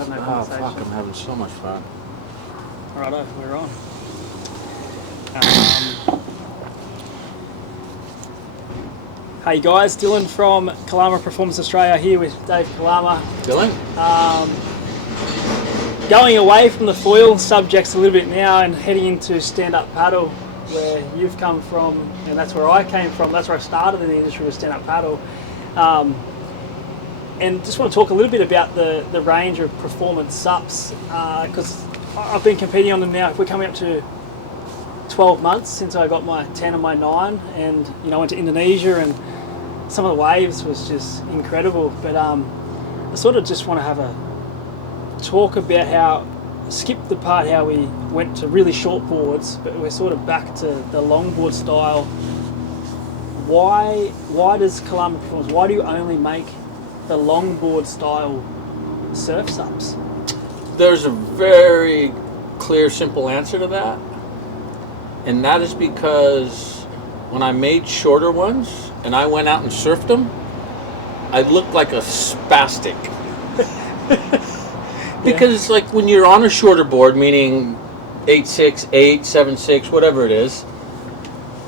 having that Oh, conversation. fuck, I'm having so much fun. Righto, we're on. Hey guys, Dylan from Kalama Performance Australia here with Dave Kalama. Dylan? Going away from the foil subjects a little bit now and heading into stand-up paddle, where you've come from, and that's where I came from. That's where I started in the industry with stand-up paddle. And just want to talk a little bit about the range of performance SUPs, because I've been competing on them now. We're coming up to 12 months since I got my 10 and my 9, and I went to Indonesia, and some of the waves was just incredible. But I sort of just want to have a talk about how, skip the part how we went to really short boards, but we're sort of back to the longboard style. Why does Kalama Performance, why do you only make the longboard style surf SUPs? There's a very clear, simple answer to that. And that is because when I made shorter ones and I went out and surfed them, I looked like a spastic. Because it's like when you're on a shorter board, meaning 8.6, 8, 7.6, whatever it is,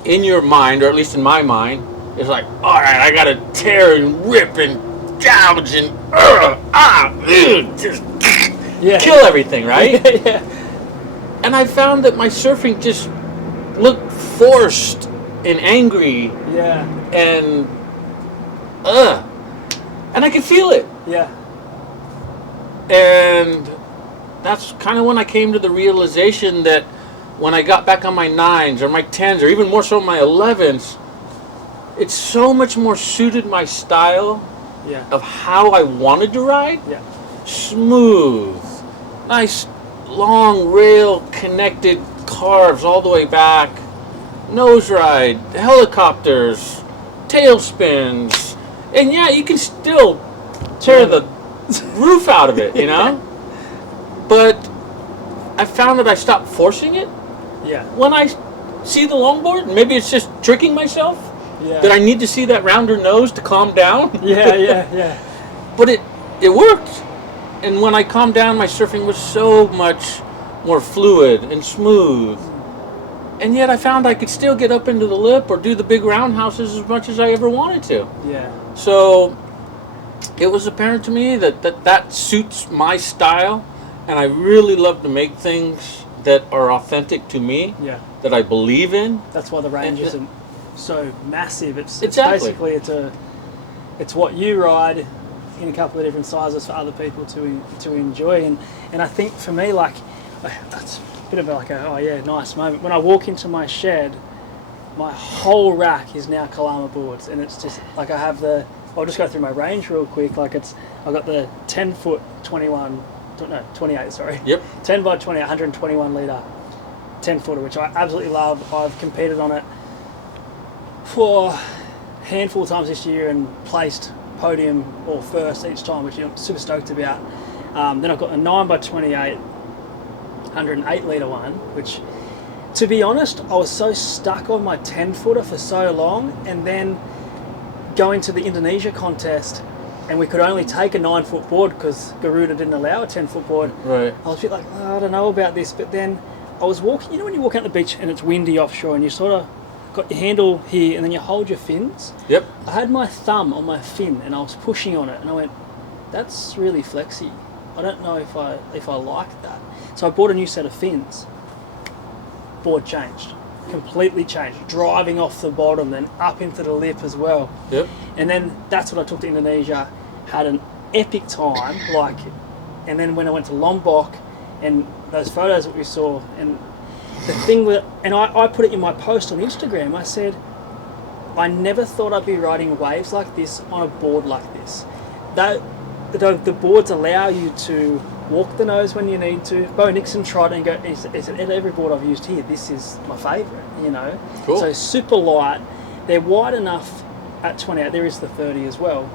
in your mind, or at least in my mind, it's like, all right, I gotta tear and rip and gouge and just kill everything, right? Yeah. And I found that my surfing just looked forced and angry. Yeah. And I could feel it. Yeah. And that's kind of when I came to the realization that when I got back on my 9s or my 10s or even more so my 11s, it's so much more suited my style of how I wanted to ride. Yeah. Smooth, nice long rail connected carves all the way back, nose ride, helicopters, tail spins, and yeah, you can still tear the roof out of it, you know? But I found that I stopped forcing it. Yeah. When I see the longboard, maybe it's just tricking myself that I need to see that rounder nose to calm down. Yeah. But it worked. And when I calmed down, my surfing was so much more fluid and smooth. And yet I found I could still get up into the lip or do the big roundhouses as much as I ever wanted to. Yeah. So it was apparent to me that suits my style, and I really love to make things that are authentic to me, that I believe in. That's why the range isn't so massive. It's Exactly. basically it's what you ride in a couple of different sizes for other people to enjoy. And I think for me, like, that's a bit of like a nice moment. When I walk into my shed, my whole rack is now Kalama boards, and it's just like I'll just go through my range real quick. Like I've got the 10 foot 28, sorry. Yep. 10 by 20, 121 litre 10 footer, which I absolutely love. I've competed on it for a handful of times this year and placed podium or first each time, which I'm super stoked about. Then I've got a 9 by 28 108 litre one, which, to be honest, I was so stuck on my 10 footer for so long, and then going to the Indonesia contest, and we could only take a 9 foot board because Garuda didn't allow a 10 foot board. Right. I was a bit like, I don't know about this, but then I was walking, when you walk out the beach and it's windy offshore and you sort of got your handle here and then you hold your fins. Yep. I had my thumb on my fin and I was pushing on it and I went, that's really flexy. I don't know if I like that. So I bought a new set of fins. Board changed. Completely changed. Driving off the bottom, then up into the lip as well. Yep. And then that's what I took to Indonesia. Had an epic time, and then when I went to Lombok and those photos that we saw, and the thing that, and I put it in my post on Instagram, I said, I never thought I'd be riding waves like this on a board like this. The boards allow you to walk the nose when you need to. Bo Nixon tried and he said, at every board I've used here, this is my favourite, Cool. So super light. They're wide enough at 28, there is the 30 as well,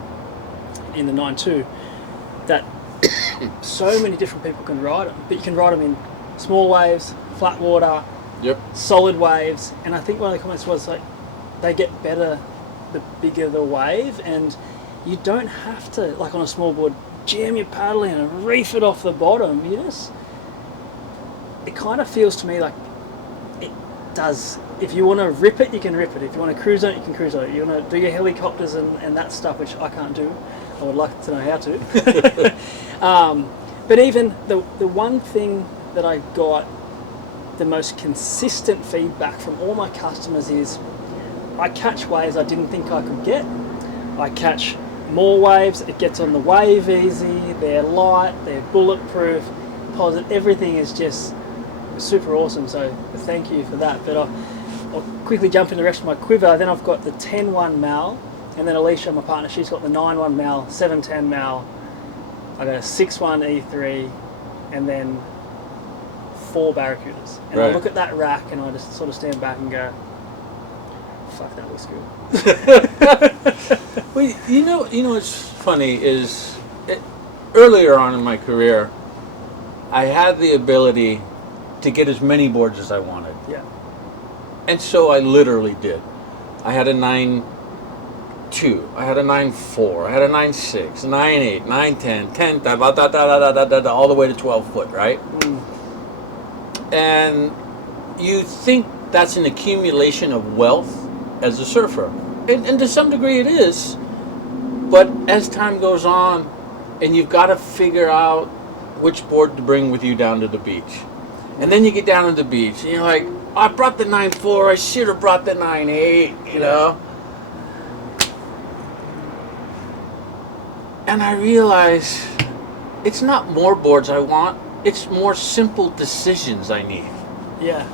in the 9.2, that so many different people can ride them. But you can ride them in small waves, flat water, solid waves, and I think one of the comments was like, they get better the bigger the wave, and you don't have to, like on a small board, jam your paddle in and reef it off the bottom. It kind of feels to me like it does. If you want to rip it, you can rip it. If you want to cruise on it, you can cruise on it. You want to do your helicopters and that stuff, which I can't do. I would like to know how to. But even the one thing that I got the most consistent feedback from all my customers is I catch waves I didn't think I could get. I catch more waves, it gets on the wave easy, they're light, they're bulletproof, positive, everything is just super awesome, so thank you for that. But I'll quickly jump in the rest of my quiver. Then I've got the 10-1 Mal, and then Alicia, my partner, she's got the 9-1 Mal, 7-10 Mal, I got a 6-1 E3, and then 4 Barracudas. And I look at that rack and I just sort of stand back and go, fuck, that looks good. Well, you know what's funny is earlier on in my career, I had the ability to get as many boards as I wanted. Yeah. And so I literally did. I had a 9.2, I had a 9.4, I had a 9.6, 9.8, 9.10, 10, all the way to 12 foot, right? And you think that's an accumulation of wealth as a surfer. And to some degree it is. But as time goes on, and you've got to figure out which board to bring with you down to the beach. And then you get down to the beach, and you're like, oh, I brought the 9.4, I should have brought the 9.8, you know? And I realize it's not more boards I want, it's more simple decisions I need. Yeah.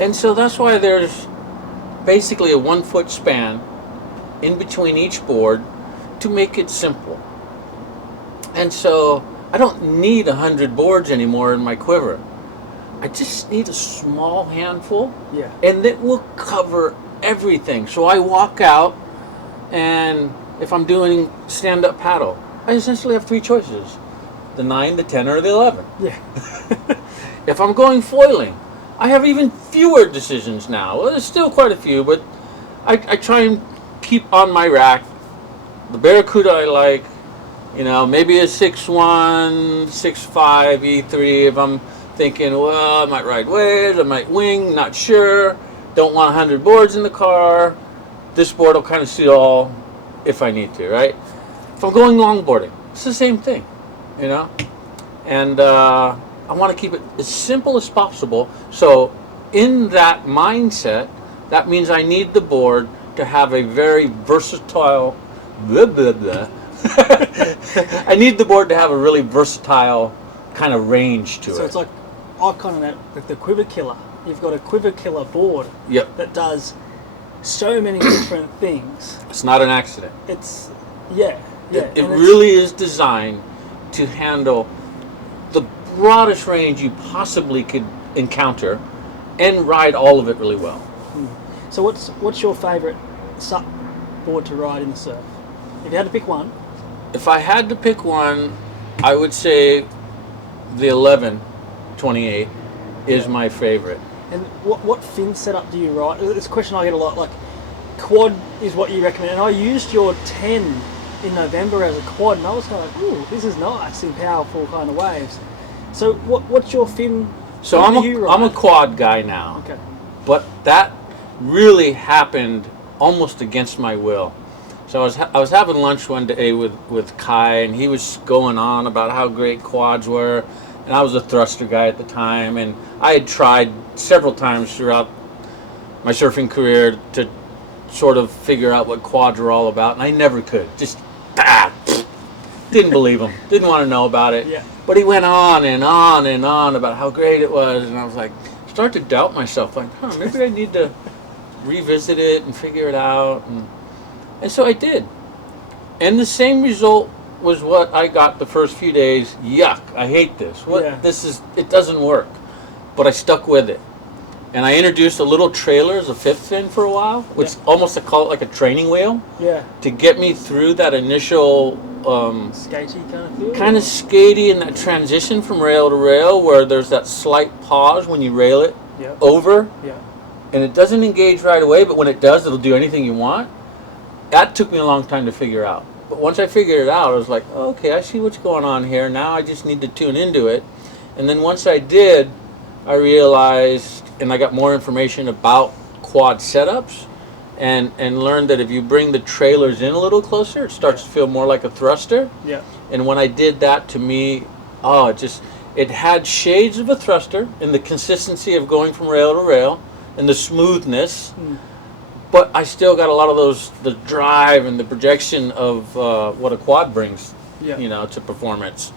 And so that's why there's basically a 1 foot span in between each board to make it simple. And so I don't need 100 boards anymore in my quiver. I just need a small handful, and it will cover everything. So I walk out, and if I'm doing stand-up paddle, I essentially have 3 choices: the 9, the 10, or the 11. Yeah. If I'm going foiling, I have even fewer decisions now. Well, there's still quite a few, but I try and keep on my rack the Barracuda I like, maybe a 6.1, 6.5, E3 if I'm thinking, well, I might ride waves, I might wing, not sure, don't want 100 boards in the car. This board will kind of suit all if I need to, right? If I'm going longboarding, it's the same thing, And I want to keep it as simple as possible. So in that mindset, that means I need the board to have a very versatile, I need the board to have a really versatile kind of range to it. So it's like like the quiver killer. You've got a quiver killer board that does so many different things. It's not an accident. It's It really is designed to handle the broadest range you possibly could encounter and ride all of it really well. So what's your favorite SUP board to ride in the surf? If you had to pick one. If I had to pick one, I would say the 11/28 is my favorite. And what fin setup do you ride? It's a question I get a lot. Like, quad is what you recommend. And I used your 10 in November as a quad, and I was kind of like, ooh, this is nice in powerful kind of waves. So what's your fin? So I'm a quad guy now. Okay. But that really happened almost against my will. So I was having lunch one day with Kai, and he was going on about how great quads were, and I was a thruster guy at the time, and I had tried several times throughout my surfing career to sort of figure out what quads were all about, and I never could. Just didn't believe him, didn't want to know about it. Yeah. But he went on and on and on about how great it was, and I was like, start to doubt myself, like, maybe I need to revisit it and figure it out. And so I did. And the same result was what I got the first few days. Yuck, I hate this. It doesn't work. But I stuck with it. And I introduced a little trailer as a fifth fin for a while, which almost I call it like a training wheel. Yeah. To get me through that initial skatey kind of feel? Kind of skatey, and that transition from rail to rail where there's that slight pause when you rail it over. Yeah. And it doesn't engage right away, but when it does, it'll do anything you want. That took me a long time to figure out. But once I figured it out, I was like, okay, I see what's going on here. Now I just need to tune into it. And then once I did, I realized, and I got more information about quad setups, and learned that if you bring the trailers in a little closer, it starts to feel more like a thruster. Yeah. And when I did that, to me, it had shades of a thruster in the consistency of going from rail to rail and the smoothness. But I still got a lot of the drive and the projection of what a quad brings, to performance.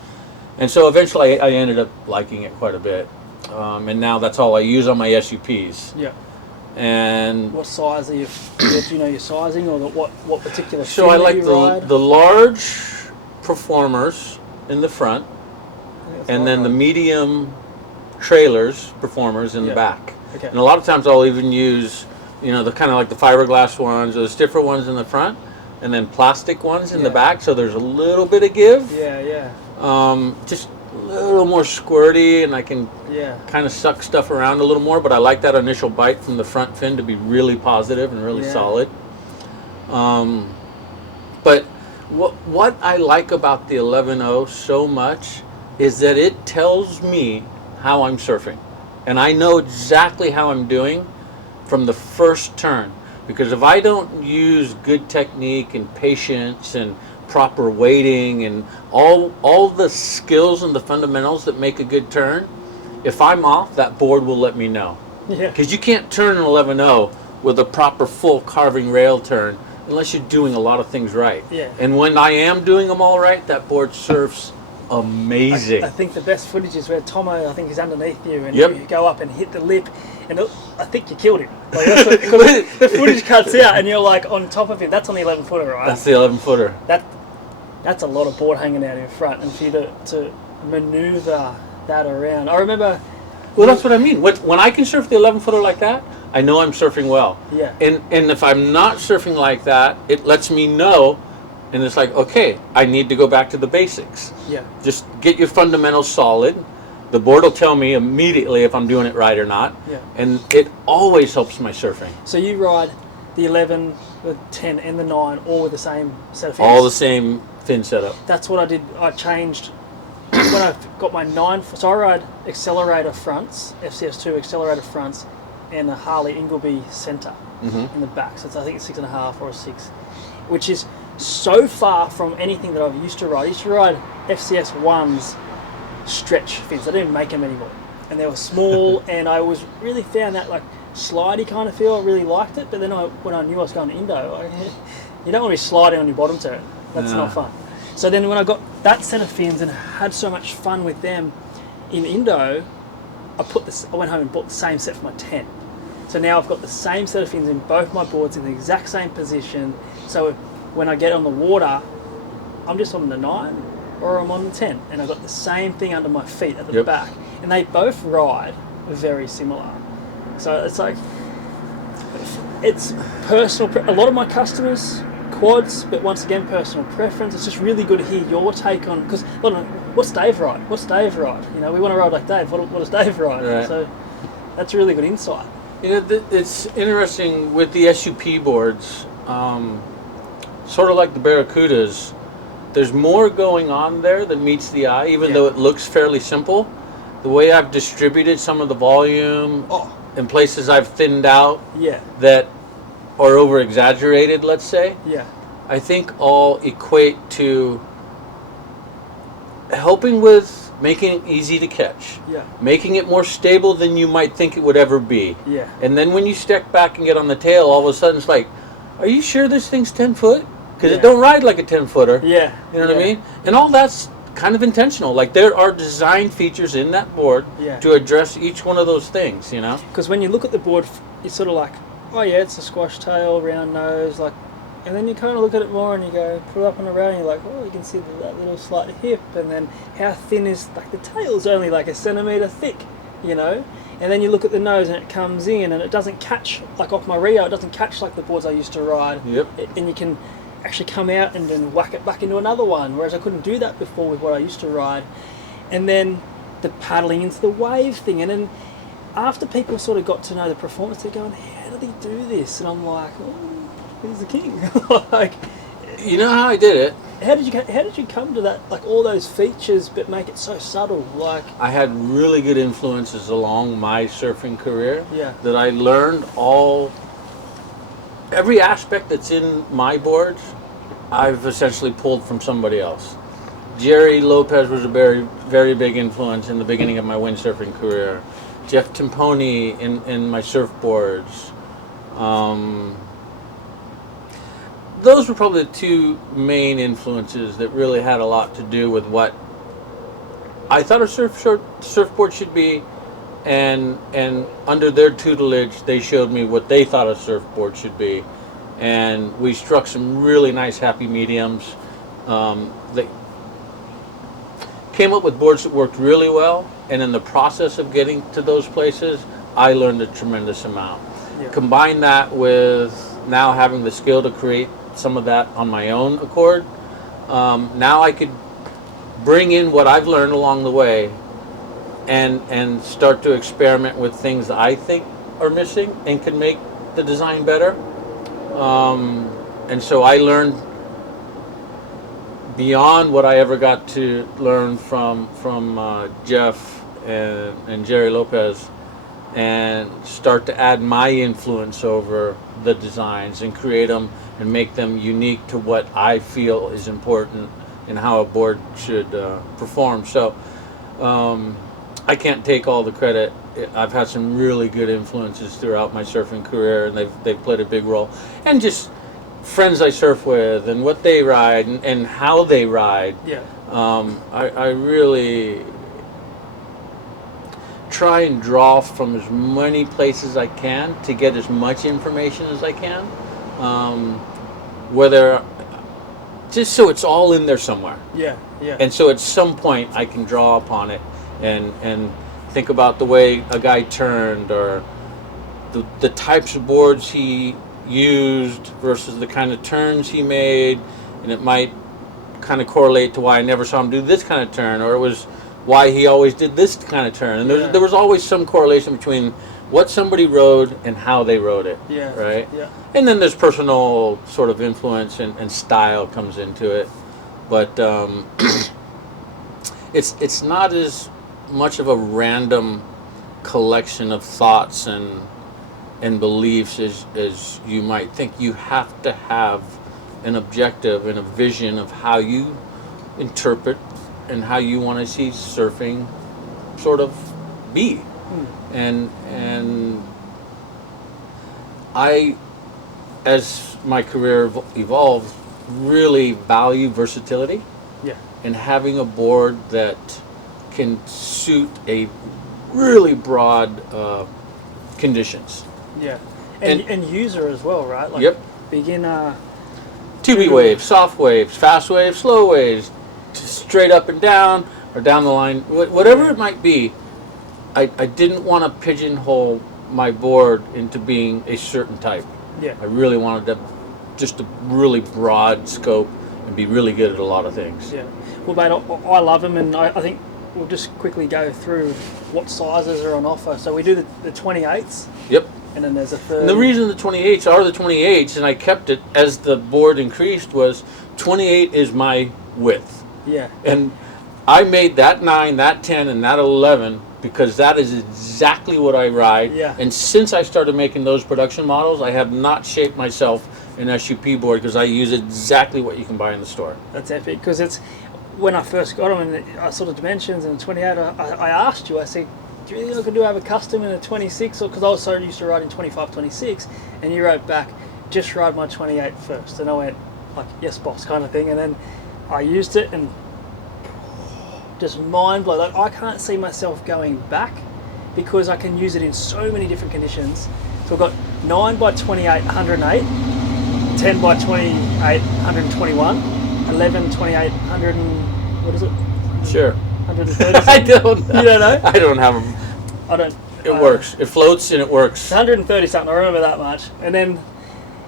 And so eventually I ended up liking it quite a bit. And now that's all I use on my SUPs. Yeah. And what size are you? Do you know your sizing, or what particular? So I like the large performers in the front, and then the medium trailers performers in the back. Okay. And a lot of times I'll even use, the kind of like the fiberglass ones, or the stiffer ones in the front, and then plastic ones in the back. So there's a little bit of give. Yeah. Just a little more squirty, and I can kind of suck stuff around a little more. But I like that initial bite from the front fin to be really positive and really solid. But what I like about the 11.0 so much is that it tells me how I'm surfing, and I know exactly how I'm doing from the first turn. Because if I don't use good technique and patience and proper weighting and all the skills and the fundamentals that make a good turn, if I'm off, that board will let me know. Yeah. Because you can't turn an 11.0 with a proper full carving rail turn unless you're doing a lot of things right. Yeah. And when I am doing them all right, that board surfs amazing. I think the best footage is where Tomo, I think, is underneath you, and you go up and hit the lip, and I think you killed him. Like, because the footage cuts out, and you're like on top of him. That's on the 11-footer, right? That's the 11-footer. That's a lot of board hanging out in front, and for you to maneuver that around. I remember. Well, that's what I mean. When I can surf the 11-footer like that, I know I'm surfing well. Yeah. And if I'm not surfing like that, it lets me know, and it's like, okay, I need to go back to the basics. Yeah. Just get your fundamentals solid. The board will tell me immediately if I'm doing it right or not. Yeah. And it always helps my surfing. So you ride the 11, the 10, and the 9 all with the same set of fins? All the same fin setup. That's what I did. I changed when I got my 9. So I ride accelerator fronts, FCS2 accelerator fronts, and a Harley Ingleby center in the back. So I think it's 6.5 or a 6, which is so far from anything that I've used to ride. I used to ride FCS 1's stretch fins. They didn't make them anymore, and they were small. And I was really found that like slidey kind of feel. I really liked it. But then when I knew I was going to Indo, you don't want to be sliding on your bottom turn. That's not fun. So then when I got that set of fins and had so much fun with them in Indo, I went home and bought the same set for my 10. So now I've got the same set of fins in both my boards in the exact same position. So when I get on the water, I'm just on the 9 or I'm on the 10, and I've got the same thing under my feet at the back, and they both ride very similar. So it's like, it's personal. A lot of my customers quads, but once again, personal preference. It's just really good to hear your take on, because what's Dave ride? What's Dave ride? We want to ride like Dave. What does Dave ride? Right. So that's a really good insight. It's interesting with the SUP boards, sort of like the Barracudas. There's more going on there than meets the eye, even though it looks fairly simple. The way I've distributed some of the volume in places I've thinned out that are over exaggerated, let's say, I think all equate to helping with making it easy to catch, making it more stable than you might think it would ever be. And then when you step back and get on the tail, all of a sudden it's like, are you sure this thing's 10 foot? Because it don't ride like a 10-footer. You know what I mean? And all that's kind of intentional. Like, there are design features in that board to address each one of those things, Because when you look at the board, it's sort of like, oh yeah, it's a squash tail, round nose, like, and then you kind of look at it more and you go, put it up on the rail and you're like, oh, you can see that little slight hip, and then how thin is, like, the tail's only like a centimetre thick, and then you look at the nose and it comes in and it doesn't catch, like off my Rio, it doesn't catch like the boards I used to ride. And you can actually come out and then whack it back into another one, whereas I couldn't do that before with what I used to ride. And then the paddling into the wave thing, and then after people sort of got to know the performance, they're going, how did he do this? And I'm like, oh, he's the king. Like, you know how I did it? how did you come to that, like all those features but make it so subtle? Like, I had really good influences along my surfing career yeah, that I learned every aspect that's in my boards, I've essentially pulled from somebody else. Jerry Lopez was a very, very big influence in the beginning of my windsurfing career. Jeff Timponi in my surfboards. Those were probably the two main influences that really had a lot to do with what I thought a surfboard should be, and under their tutelage, they showed me what they thought a surfboard should be, and we struck some really nice happy mediums. They came up with boards that worked really well, and in the process of getting to those places, I learned a tremendous amount. yeah, Combine that with now having the skill to create some of that on my own accord. Now I could bring in what I've learned along the way and start to experiment with things that I think are missing and can make the design better. And so I learned beyond what I ever got to learn from Jeff and Jerry Lopez, and start to add my influence over the designs and create them and make them unique to what I feel is important and how a board should perform. So I can't take all the credit. I've had some really good influences throughout my surfing career, and they've played a big role. And just friends I surf with and what they ride and how they ride. yeah, I really try and draw from as many places as I can to get as much information as I can. Whether just so it's all in there somewhere. yeah, yeah, And so at some point I can draw upon it and think about the way a guy turned, or the types of boards he used versus the kind of turns he made, and it might kind of correlate to why I never saw him do this kind of turn, or it was why he always did this kind of turn. And there was always some correlation between what somebody rode and how they rode it. yeah, Right? yeah, And then there's personal sort of influence and style comes into it. But it's not as much of a random collection of thoughts and beliefs as you might think. You have to have an objective and a vision of how you interpret and how you want to see surfing sort of be. And I, as my career evolved, really value versatility yeah, and having a board that can suit a really broad conditions. yeah. And- And user as well, right? Like, Yep. beginner. 2B waves, soft waves, fast waves, slow waves, straight up and down, or down the line, whatever it might be. I didn't want to pigeonhole my board into being a certain type. Yeah, I really wanted to just a really broad scope and be really good at a lot of things. yeah. Well, mate, I love them, and I think we'll just quickly go through what sizes are on offer. So we do the 28s, Yep. and then there's a third. And the reason the 28s are the 28s, and I kept it as the board increased, was 28 is my width. Yeah, And I made that 9, that 10, and that 11 because that is exactly what I ride. Yeah. And since I started making those production models, I have not shaped myself an SUP board because I use exactly what you can buy in the store. that's epic, because it's when I first got them and I saw the dimensions and 28. I asked you. I said, "Do you think I could have a custom in a 26?" Or because I was so used to riding 25, 26, and you wrote back, "Just ride my 28 first." And I went like, "Yes, boss," kind of thing. And then I used it and just mind blown. Like, I can't see myself going back because I can use it in so many different conditions. So I've got 9 by 28, 108, 10 by 28, 121, 11, 28, 100 and, what is it? Sure. 130. I don't. You don't know? I don't have them. I don't. It works. It floats and it works. 130 something. I remember that much. And then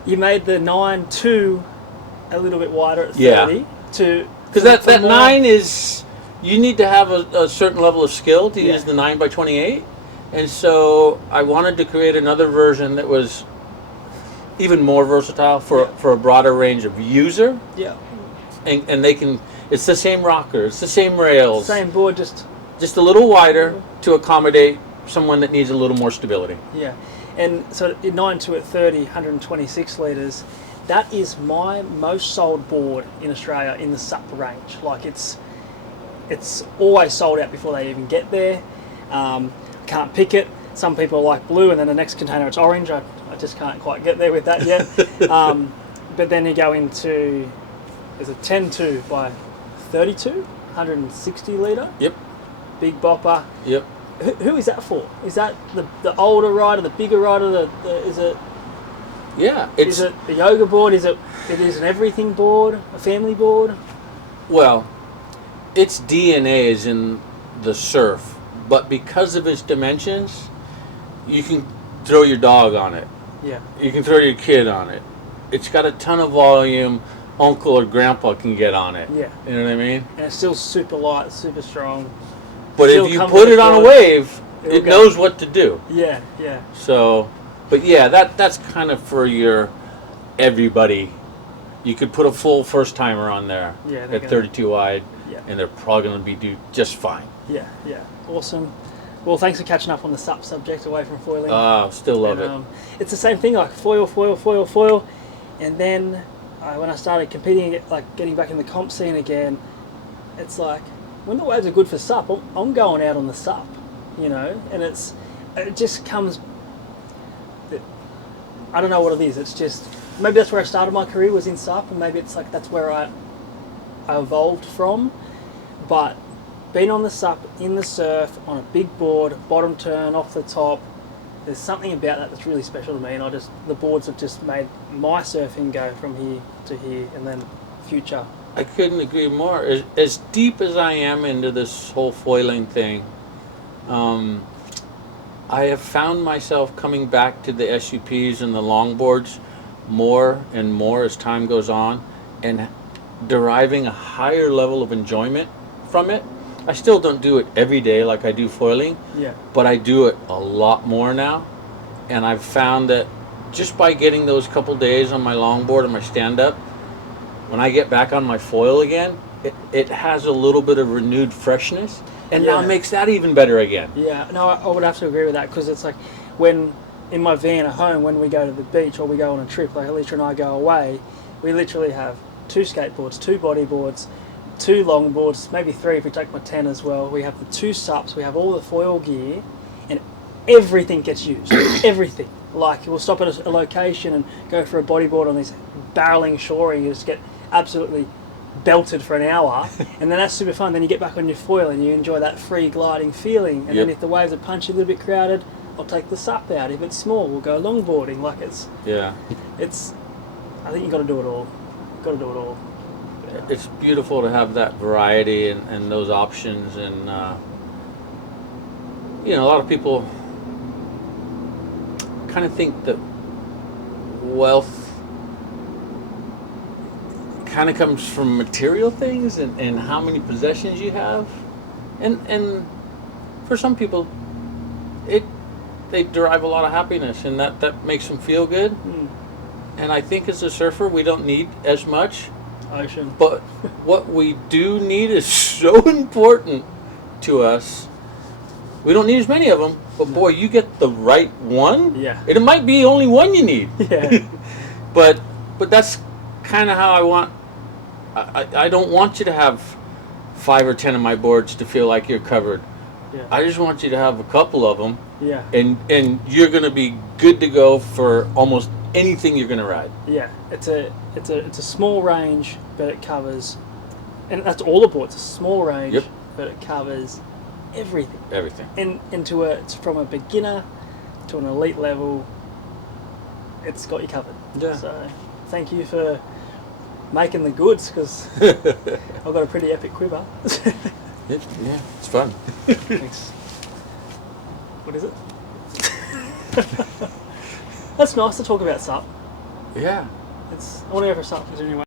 you made the 9-2 a little bit wider at 30. Yeah. Because that more- 9 is, you need to have a certain level of skill to Yeah. use the 9 by 28. And so I wanted to create another version that was even more versatile for a broader range of user. Yeah. and they can. It's the same rocker. It's the same rails. Same board, just a little wider to accommodate someone that needs a little more stability. yeah. And so in 9.2 at 30, 126 litres, that is my most sold board in Australia in the SUP range. Like it's always sold out before they even get there. Can't pick it. Some people like blue, and then the next container it's orange. I just can't quite get there with that yet. But then you go into, is it 10.2 by 32, 160 litre? Yep. Big bopper. Yep. Who is that for? Is that the older rider, the bigger rider? Is it? Yeah. Is it a yoga board? It is an everything board, a family board? Well, its DNA is in the surf, but because of its dimensions, you can throw your dog on it. Yeah. You can throw your kid on it. It's got a ton of volume. Uncle or grandpa can get on it. Yeah. You know what I mean? And it's still super light, super strong. But Still if you come put with it a on a quad, wave, it'll it go. knows what to do. Yeah, yeah. So, but yeah, that's kind of for your everybody. You could put a full first timer on there Yeah, at 32 wide, Yeah. and they're probably going to do just fine. Yeah, yeah. Awesome. Well, thanks for catching up on the SUP subject away from foiling. Still love it. It's the same thing, like foil, foil, foil, foil. And then when I started competing, like getting back in the comp scene again, it's like, when the waves are good for SUP, I'm going out on the SUP, you know, and it just comes, I don't know what it is, it's just, maybe that's where I started my career, was in SUP, and maybe it's like that's where I evolved from. But being on the SUP, in the surf, on a big board, bottom turn, off the top, there's something about that that's really special to me, and the boards have just made my surfing go from here to here, and then future. I couldn't agree more. As deep as I am into this whole foiling thing, I have found myself coming back to the SUPs and the longboards more and more as time goes on, and deriving a higher level of enjoyment from it. I still don't do it every day like I do foiling, Yeah. but I do it a lot more now. And I've found that just by getting those couple days on my longboard and my stand-up, when I get back on my foil again, it has a little bit of renewed freshness, and now Yeah. makes that even better again. Yeah, no, I would have to agree with that, because it's like when in my van at home, when we go to the beach or we go on a trip, like Alicia and I go away, we literally have 2 skateboards, 2 bodyboards, 2 longboards, maybe 3 if we take my 10 as well. We have the 2 SUPs, we have all the foil gear, and everything gets used. Everything. Like, we'll stop at a location and go for a bodyboard on this barreling shore, and you just get absolutely belted for an hour, and then that's super fun. Then you get back on your foil and you enjoy that free gliding feeling, and then if the waves are punchy, a little bit crowded, I'll take the SUP out. If it's small, we'll go longboarding. Like, Yeah. I think you got to do it all. Got to do it all. Yeah. It's beautiful to have that variety and those options, and a lot of people kind of think that wealth kind of comes from material things and how many possessions you have, and for some people they derive a lot of happiness, and that makes them feel good. And I think as a surfer we don't need as much, Ocean. but what we do need is so important to us. We don't need as many of them, but boy, you get the right one, Yeah. and it might be only one you need. Yeah. but that's kind of how I want. I don't want you to have 5 or 10 of my boards to feel like you're covered. Yeah. I just want you to have a couple of them, Yeah. and you're going to be good to go for almost anything you're going to ride. Yeah. It's a small range, but it covers, and that's all the boards. A small range, Yep. but it covers everything. Everything. And it's from a beginner to an elite level. It's got you covered. Yeah. So thank you for making the goods, because I've got a pretty epic quiver. Yeah, it's fun. Thanks. What is it? That's nice to talk about SUP. Yeah. I want to go for SUP anyway.